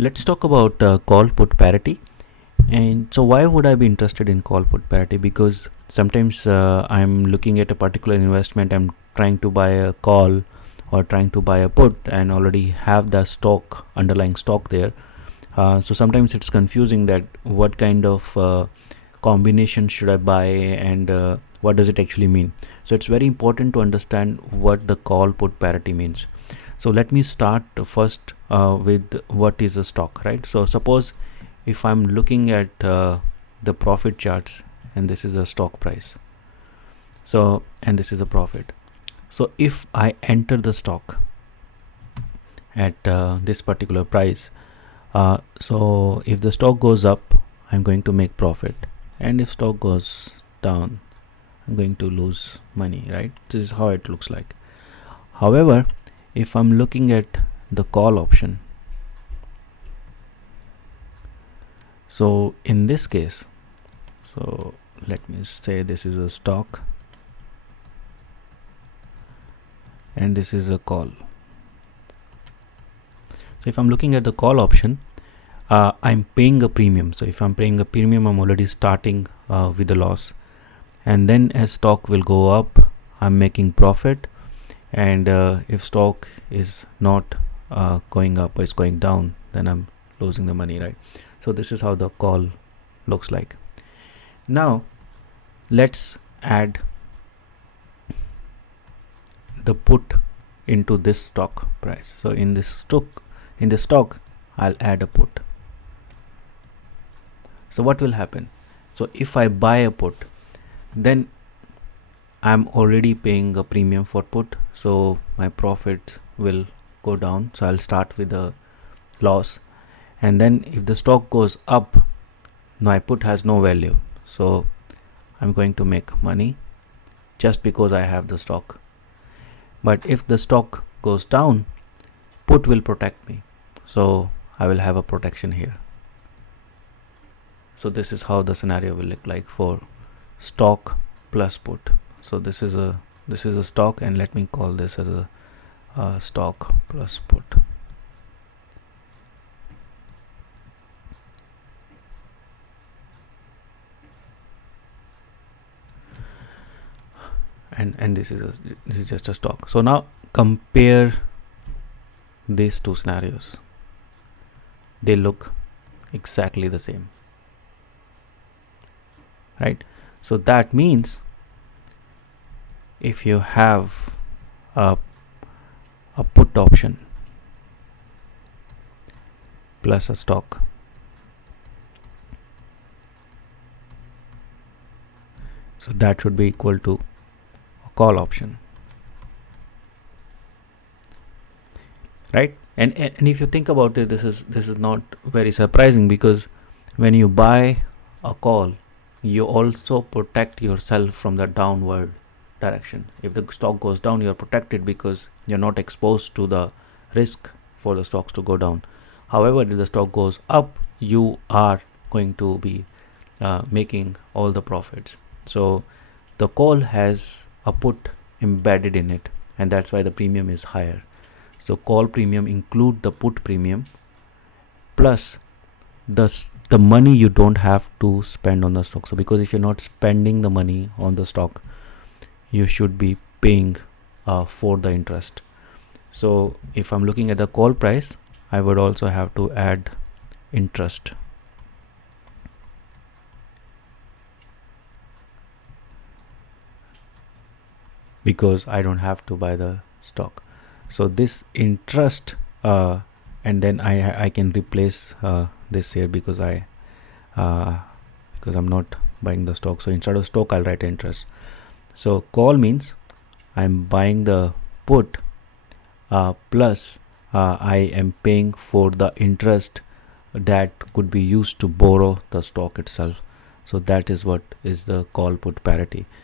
Let's talk about call put parity. And so, why would I be interested in call put parity? Because sometimes I'm looking at a particular investment, I'm trying to buy a call or trying to buy a put and already have the stock, underlying stock there. So sometimes it's confusing that what kind of combination should I buy and what does it actually mean. So it's very important to understand what the call put parity means. So let me start first with what is a stock, right? So suppose if I'm looking at the profit charts, and this is the stock price, so and this is the profit. So if I enter the stock at this particular price, so if the stock goes up, I'm going to make profit, and if stock goes down, I'm going to lose money, right? This is how it looks like. However, if I'm looking at the call option, so in this case, so let me say this is a stock and this is a call. So if I'm looking at the call option, I'm paying a premium. So if I'm paying a premium, I'm already starting with a loss, and then as stock will go up, I'm making profit, and if stock is not going up or is going down, then I'm losing the money, right? So this is how the call looks like. Now let's add the put into this stock price. So in this stock I'll add a put. So what will happen? So if I buy a put, then I'm already paying a premium for put, so my profit will go down. So I'll start with a loss, and then if the stock goes up, my put has no value, so I'm going to make money just because I have the stock. But if the stock goes down, put will protect me, so I will have a protection here. So this is how the scenario will look like for stock plus put. So this is a stock, and let me call this as a stock plus put. And this is just a stock. So now compare these two scenarios. They look exactly the same, right? So that means if you have a put option plus a stock, so that should be equal to a call option, right? And if you think about it, this is not very surprising, because when you buy a call, you also protect yourself from the downward direction. If the stock goes down, you're protected because you're not exposed to the risk for the stocks to go down. However, if the stock goes up, you are going to be making all the profits. So the call has a put embedded in it, and that's why the premium is higher. So call premium include the put premium plus the money you don't have to spend on the stock. So because if you're not spending the money on the stock, you should be paying for the interest. So if I'm looking at the call price, I would also have to add interest. Because I don't have to buy the stock. So this interest, and then I can replace this here because because I'm not buying the stock. So instead of stock, I'll write interest. So call means I'm buying the put plus I am paying for the interest that could be used to borrow the stock itself. So that is what is the call put parity.